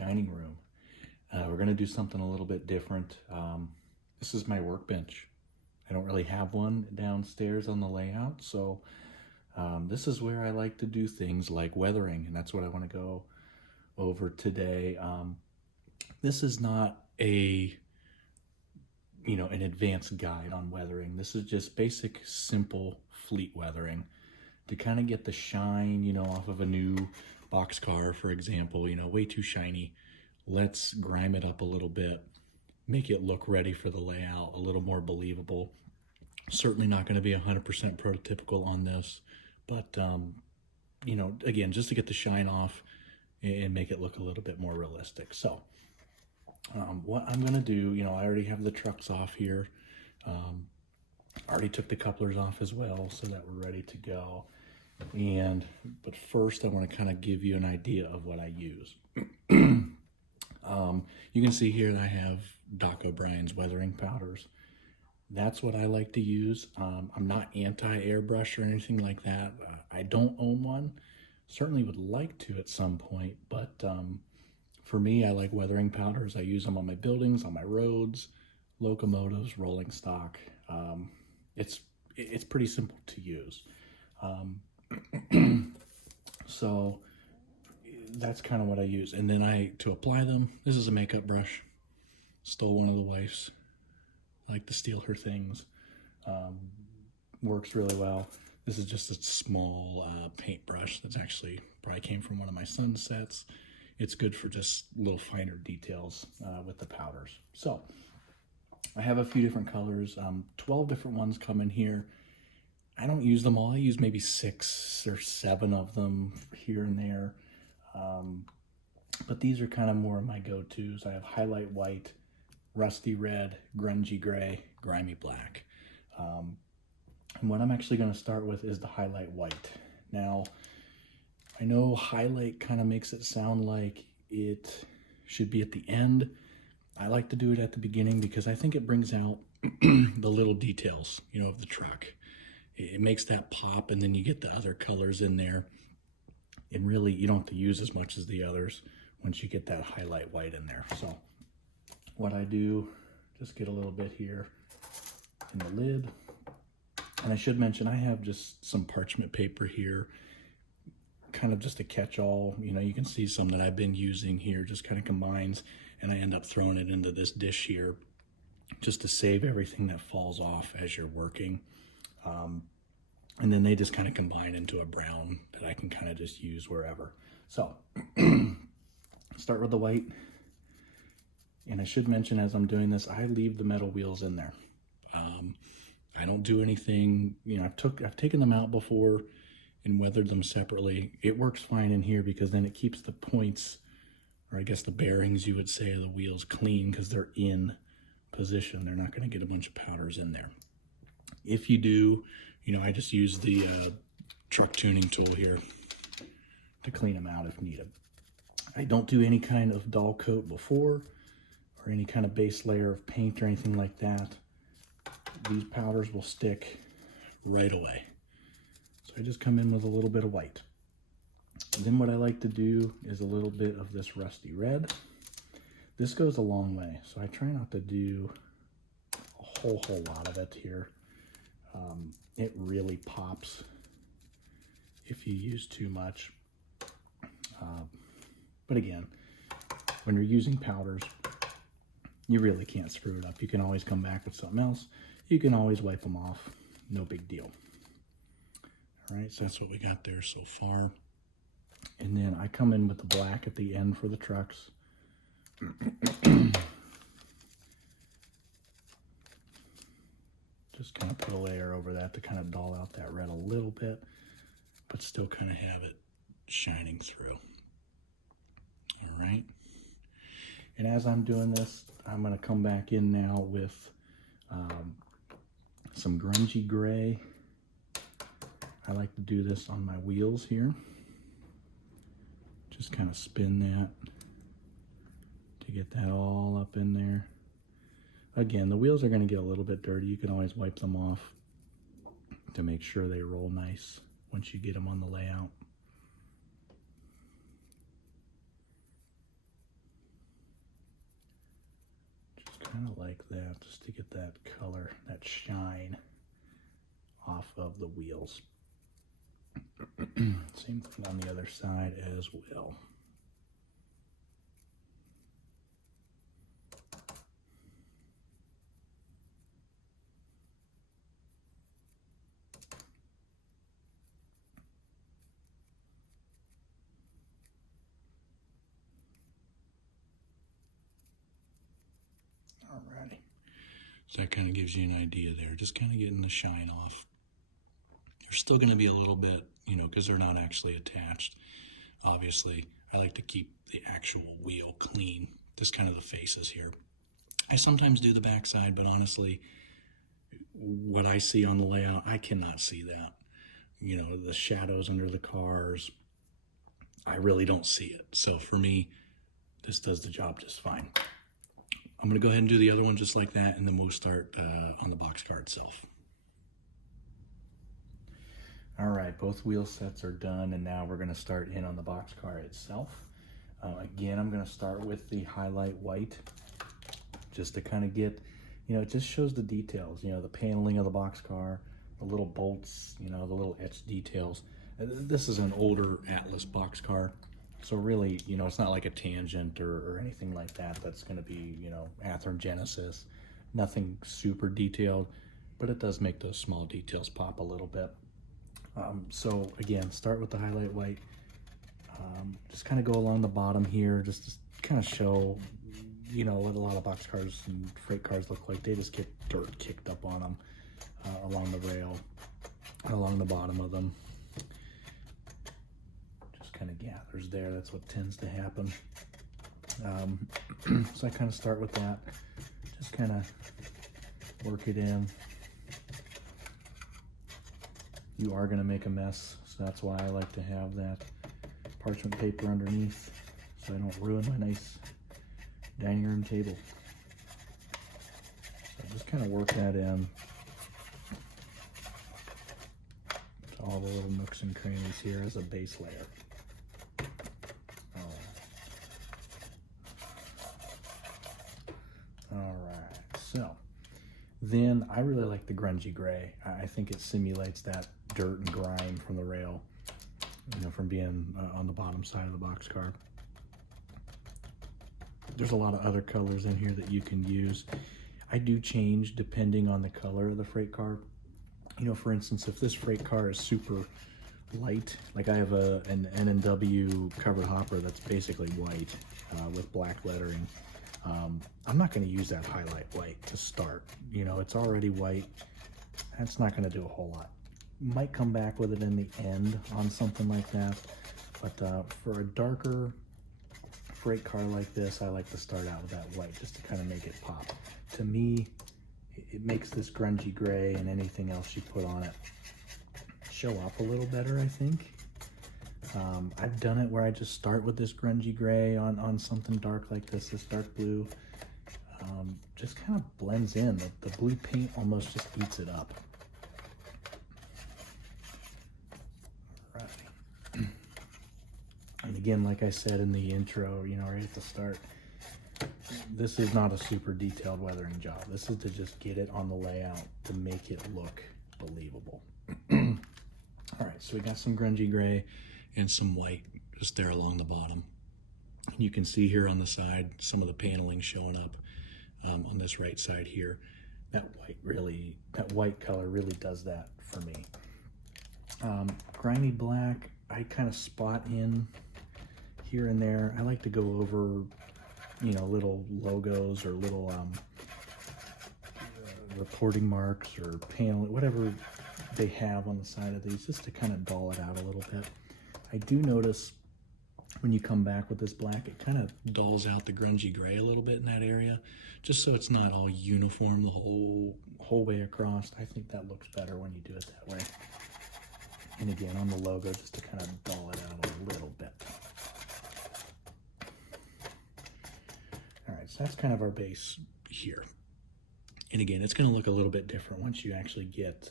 dining room. We're gonna do something a little bit different. This is my workbench. I don't really have one downstairs on the layout, so this is where I like to do things like weathering, and that's what I want to go over today. This is not an advanced guide on weathering. This is just basic, simple fleet weathering to kind of get the shine, off of a new boxcar, for example, way too shiny. Let's grime it up a little bit, make it look ready for the layout, a little more believable. Certainly not going to be 100% prototypical on this, but again, just to get the shine off and make it look a little bit more realistic. So what I'm going to do, I already have the trucks off here. I already took the couplers off as well so that we're ready to go. But first I want to kind of give you an idea of what I use. You can see here that I have Doc O'Brien's weathering powders. That's what I like to use. I'm not anti-airbrush or anything like that. I don't own one. Certainly would like to at some point, but for me, I like weathering powders. I use them on my buildings, on my roads, locomotives, rolling stock. It's pretty simple to use. So that's kind of what I use. And then to apply them, this is a makeup brush. Stole one of the wife's. I like to steal her things. Works really well. This is just a small paintbrush that's actually probably came from one of my son's sets. It's good for just little finer details with the powders. So I have a few different colors. 12 different ones come in here. I don't use them all. I use maybe 6 or 7 of them here and there. But these are kind of more of my go-tos. I have highlight white, rusty red, grungy gray, grimy black. And what I'm actually going to start with is the highlight white. Now, I know highlight kind of makes it sound like it should be at the end. I like to do it at the beginning because I think it brings out the little details, of the truck. It makes that pop, and then you get the other colors in there. And really, you don't have to use as much as the others once you get that highlight white in there. So what I do, just get a little bit here in the lid. And I should mention, I have just some parchment paper here, kind of just a catch-all. You can see some that I've been using here, just kind of combines, and I end up throwing it into this dish here just to save everything that falls off as you're working. And then they just kind of combine into a brown that I can kind of just use wherever. So start with the white. And I should mention, as I'm doing this, I leave the metal wheels in there. I don't do anything, I've taken them out before and weathered them separately. It works fine in here because then it keeps the points, or I guess the bearings you would say, of the wheels clean because they're in position. They're not going to get a bunch of powders in there. If you do, I just use the truck tuning tool here to clean them out if needed. I don't do any kind of dull coat before or any kind of base layer of paint or anything like that. These powders will stick right away. So I just come in with a little bit of white. And then what I like to do is a little bit of this rusty red. This goes a long way, so I try not to do a whole lot of it here. It really pops if you use too much. But again, when you're using powders, you really can't screw it up. You can always come back with something else. You can always wipe them off. No big deal. All right, so that's what we got there so far. And then I come in with the black at the end for the trucks. Just kind of put a layer over that to kind of dull out that red a little bit, but still kind of have it shining through. All right. And as I'm doing this, I'm going to come back in now with some grungy gray. I like to do this on my wheels here. Just kind of spin that to get that all up in there. Again, the wheels are going to get a little bit dirty. You can always wipe them off to make sure they roll nice once you get them on the layout. kind of like that, just to get that color, that shine off of the wheels. Same thing on the other side as well. Alrighty. So that kind of gives you an idea there, just kind of getting the shine off. They're still going to be a little bit, you know, because they're not actually attached. Obviously, I like to keep the actual wheel clean, just kind of the faces here. I sometimes do the backside, but honestly, what I see on the layout, I cannot see that. You know, the shadows under the cars, I really don't see it. So for me, this does the job just fine. I'm going to go ahead and do the other one just like that, and then we'll start on the boxcar itself. All right, both wheel sets are done, and now we're going to start in on the boxcar itself. Again, I'm going to start with the highlight white, just to kind of get, you know, it just shows the details, you know, the paneling of the boxcar, the little bolts, you know, the little etched details. This is an older Atlas boxcar, so really, you know, it's not like a Tangent or anything like that that's going to be, you know, Athearn Genesis. Nothing super detailed, but it does make those small details pop a little bit. So again, start with the highlight white. Just kind of go along the bottom here, just to kind of show, you know, what a lot of boxcars and freight cars look like. They just get dirt kicked up on them along the rail, along the bottom of them. Just kind of gathers there. That's what tends to happen. So I kind of start with that. Just kind of work it in. You are going to make a mess, so that's why I like to have that parchment paper underneath, so I don't ruin my nice dining room table. So just kind of work that in to all the little nooks and crannies here as a base layer. All right, so then I really like the grungy gray. I think it simulates that dirt and grime from the rail, you know, from being on the bottom side of the boxcar. There's a lot of other colors in here that you can use. I do change depending on the color of the freight car. You know, for instance, if this freight car is super light, like I have an N&W covered hopper that's basically white with black lettering, I'm not going to use that highlight white to start. You know, it's already white. That's not going to do a whole lot. Might come back with it in the end on something like that, but for a darker freight car like this, I like to start out with that white just to kind of make it pop. To me, it makes this grungy gray and anything else you put on it show up a little better, I think. I've done it where I just start with this grungy gray on something dark like this dark blue. Just kind of blends in. The blue paint almost just eats it up. Right. And again, like I said in the intro, you know, right at the start, this is not a super detailed weathering job. This is to just get it on the layout to make it look believable. All right, so we got some grungy gray and some white just there along the bottom. You can see here on the side some of the paneling showing up on this right side here. That white color really does that for me. Grimy black, I kind of spot in here and there. I like to go over, you know, little logos or little reporting marks or panel, whatever they have on the side of these, just to kind of dull it out a little bit. I do notice when you come back with this black, it kind of dulls out the grungy gray a little bit in that area, just so it's not all uniform the whole way across. I think that looks better when you do it that way. And again, on the logo, just to kind of dull it out a little bit. All right, so that's kind of our base here. And again, it's going to look a little bit different once you actually get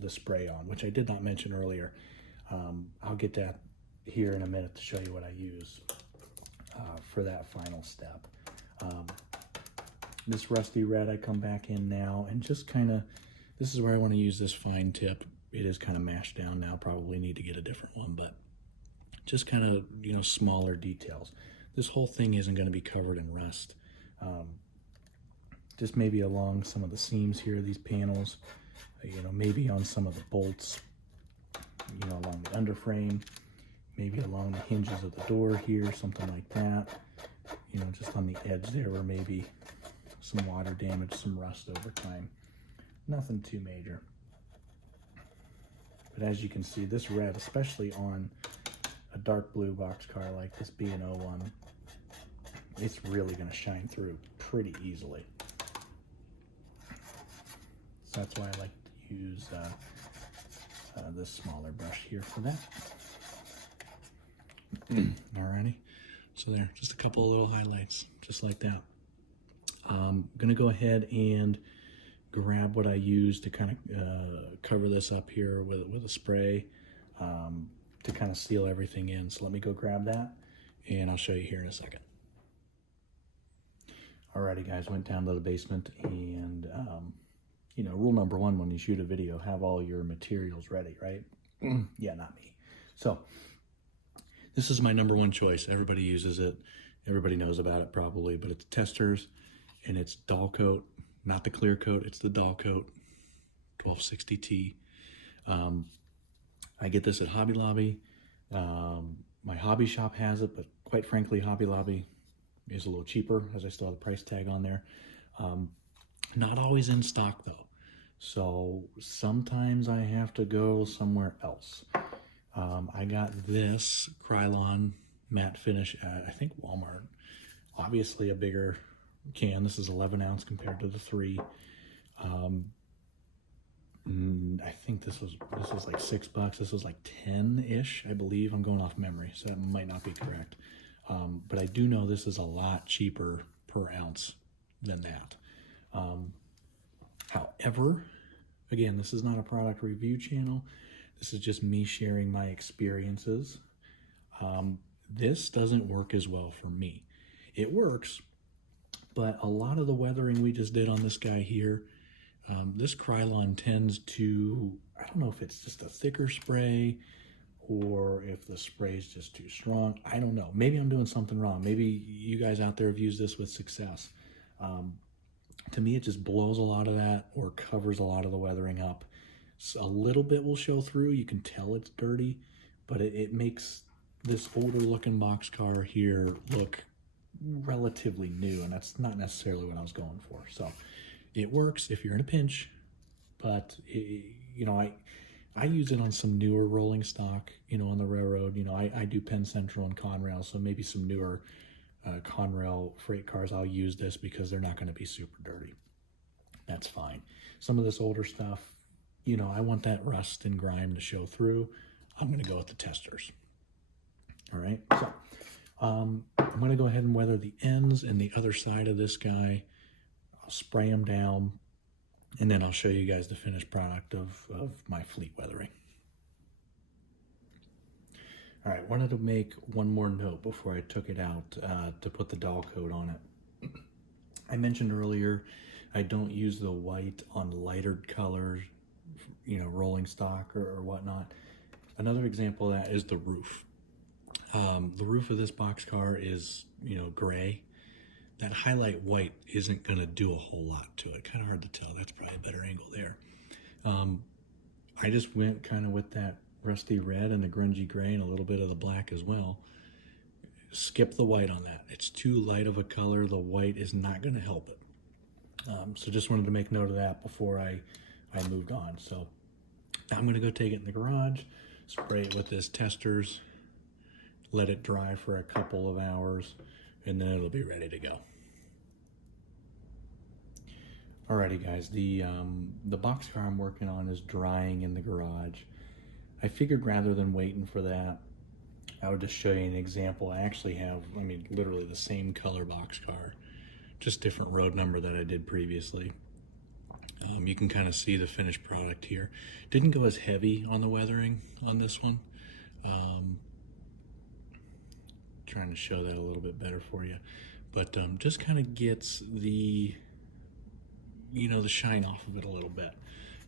the spray on, which I did not mention earlier. I'll get that here in a minute to show you what I use for that final step. This rusty red, I come back in now and just kind of, this is where I want to use this fine tip. It is kind of mashed down now, probably need to get a different one, but just kind of, you know, smaller details. This whole thing isn't going to be covered in rust. Just maybe along some of the seams here, these panels, you know, maybe on some of the bolts, you know, along the underframe, maybe along the hinges of the door here, something like that. You know, just on the edge there where maybe some water damage, some rust over time. Nothing too major. But as you can see, this red, especially on a dark blue boxcar like this B&O one, it's really going to shine through pretty easily. So that's why I like to use this smaller brush here for that. Alrighty, so there, just a couple of little highlights, just like that. I'm gonna go ahead and grab what I use to kind of cover this up here with a spray to kind of seal everything in. So let me go grab that and I'll show you here in a second. Alrighty guys, went down to the basement and you know, rule number one when you shoot a video, have all your materials ready, right? Yeah, not me. So this is my number one choice. Everybody uses it. Everybody knows about it probably, but it's testers and it's Dull Coat, not the clear coat. It's the Dull Coat 1260T. I get this at Hobby Lobby. My hobby shop has it, but quite frankly, Hobby Lobby is a little cheaper as I still have the price tag on there. Not always in stock though. So sometimes I have to go somewhere else. I got this Krylon matte finish at, I think, Walmart. Obviously a bigger can. This is 11 ounce compared to the 3. I think this was like $6. This was like 10-ish, I believe. I'm going off memory, so that might not be correct. But I do know this is a lot cheaper per ounce than that. However, again, this is not a product review channel. This is just me sharing my experiences. This doesn't work as well for me. It works, but a lot of the weathering we just did on this guy here, this Krylon tends to, I don't know if it's just a thicker spray or if the spray is just too strong. I don't know. Maybe I'm doing something wrong. Maybe you guys out there have used this with success. To me, it just blows a lot of that or covers a lot of the weathering up. So a little bit will show through. You can tell it's dirty, but it makes this older looking boxcar here look relatively new, and that's not necessarily what I was going for. So it works if you're in a pinch, but you know, I use it on some newer rolling stock, you know, on the railroad. You know, I do Penn Central and Conrail, so maybe some newer Conrail freight cars, I'll use this because they're not going to be super dirty. That's fine. Some of this older stuff, you know, I want that rust and grime to show through. I'm going to go with the testers. All right, so I'm going to go ahead and weather the ends and the other side of this guy. I'll spray them down, and then I'll show you guys the finished product of my fleet weathering. All right, wanted to make one more note before I took it out to put the Dull Coat on it. I mentioned earlier I don't use the white on lighter colors, you know, rolling stock or whatnot. Another example of that is the roof. The roof of this boxcar is, you know, gray. That highlight white isn't going to do a whole lot to it. Kind of hard to tell. That's probably a better angle there. I just went kind of with that rusty red and the grungy gray and a little bit of the black as well. Skip the white on that. It's too light of a color. The white is not going to help it. So just wanted to make note of that before I moved on. So I'm going to go take it in the garage, spray it with this testers, let it dry for a couple of hours, and then it'll be ready to go. Alrighty guys, the boxcar I'm working on is drying in the garage. I figured rather than waiting for that, I would just show you an example. I actually have, I mean, literally the same color boxcar, just different road number that I did previously. You can kind of see the finished product here. Didn't go as heavy on the weathering on this one. Trying to show that a little bit better for you. But just kind of gets the you know, the shine off of it a little bit.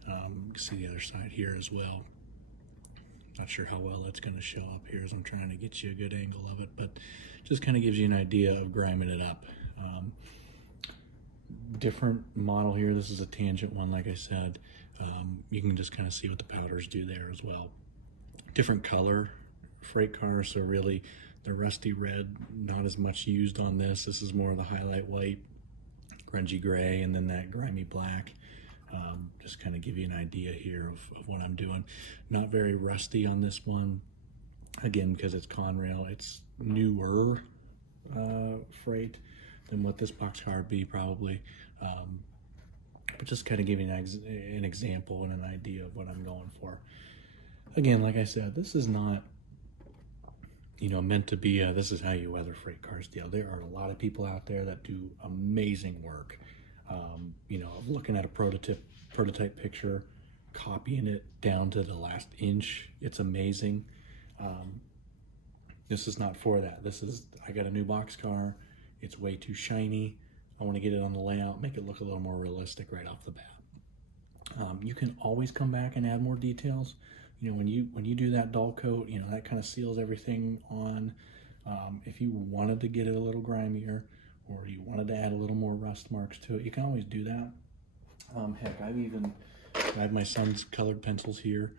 You can see the other side here as well. Not sure how well that's going to show up here as I'm trying to get you a good angle of it, but just kind of gives you an idea of griming it up. Different model here. This is a Tangent one, like I said. You can just kind of see what the powders do there as well. Different color freight car, so really the rusty red, not as much used on this. This is more of the highlight white, grungy gray, and then that grimy black. Just kind of give you an idea here of what I'm doing. Not very rusty on this one. Again, because it's Conrail, it's newer freight than what this boxcar would be probably. But just kind of giving an example and an idea of what I'm going for. Again, like I said, this is not, you know, meant to be a, this is how you weather freight cars deal. There are a lot of people out there that do amazing work. You know, looking at a prototype picture, copying it down to the last inch, it's amazing. This is not for that. This is, I got a new boxcar, it's way too shiny. I want to get it on the layout, make it look a little more realistic right off the bat. You can always come back and add more details. You know, when you do that dull coat, you know, that kind of seals everything on. If you wanted to get it a little grimier, or you wanted to add a little more rust marks to it, you can always do that. Heck, I have my son's colored pencils here.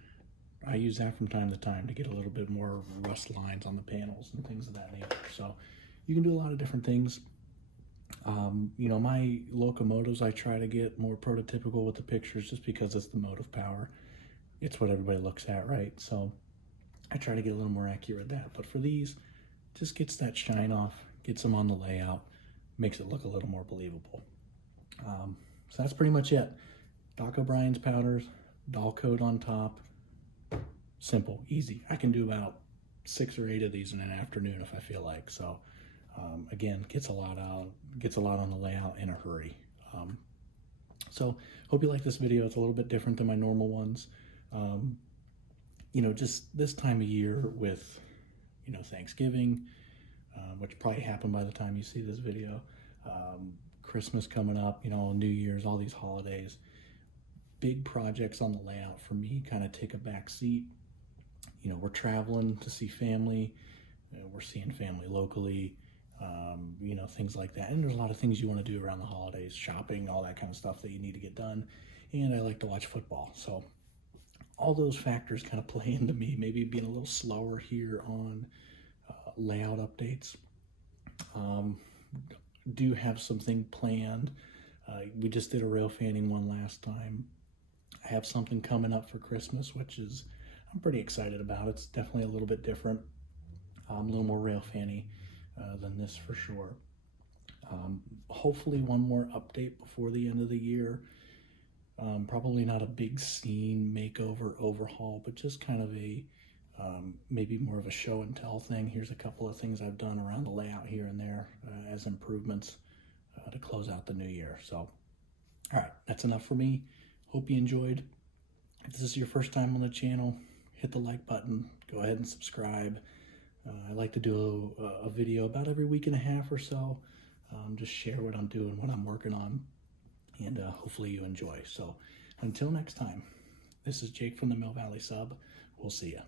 I use that from time to time to get a little bit more rust lines on the panels and things of that nature. So you can do a lot of different things. You know, my locomotives, I try to get more prototypical with the pictures just because it's the motive power. It's what everybody looks at, right? So I try to get a little more accurate with that. But for these, just gets that shine off, gets them on the layout, makes it look a little more believable. So that's pretty much it. Doc O'Brien's powders, dull coat on top. Simple, easy. I can do about 6 or 8 of these in an afternoon if I feel like. So again, gets a lot out, gets a lot on the layout in a hurry. So hope you like this video. It's a little bit different than my normal ones. You know, just this time of year with, you know, Thanksgiving, which probably happened by the time you see this video, Christmas coming up, you know, New Year's, all these holidays, big projects on the layout for me kind of take a back seat. You know, we're traveling to see family, we're seeing family locally, you know, things like that. And there's a lot of things you want to do around the holidays, shopping, all that kind of stuff that you need to get done. And I like to watch football. So all those factors kind of play into me maybe being a little slower here on layout updates. Do have something planned. We just did a rail fanning one last time. I have something coming up for Christmas, which is, I'm pretty excited about. It's definitely a little bit different, a little more rail fanny than this for sure. Hopefully one more update before the end of the year. Probably not a big scene makeover overhaul, but just kind of a maybe more of a show and tell thing. Here's a couple of things I've done around the layout here and there as improvements to close out the new year. So, all right, that's enough for me. Hope you enjoyed. If this is your first time on the channel, hit the like button. Go ahead and subscribe. I like to do a video about every week and a half or so. Just share what I'm doing, what I'm working on, and hopefully you enjoy. So until next time, this is Jake from the Mill Valley Sub. We'll see ya.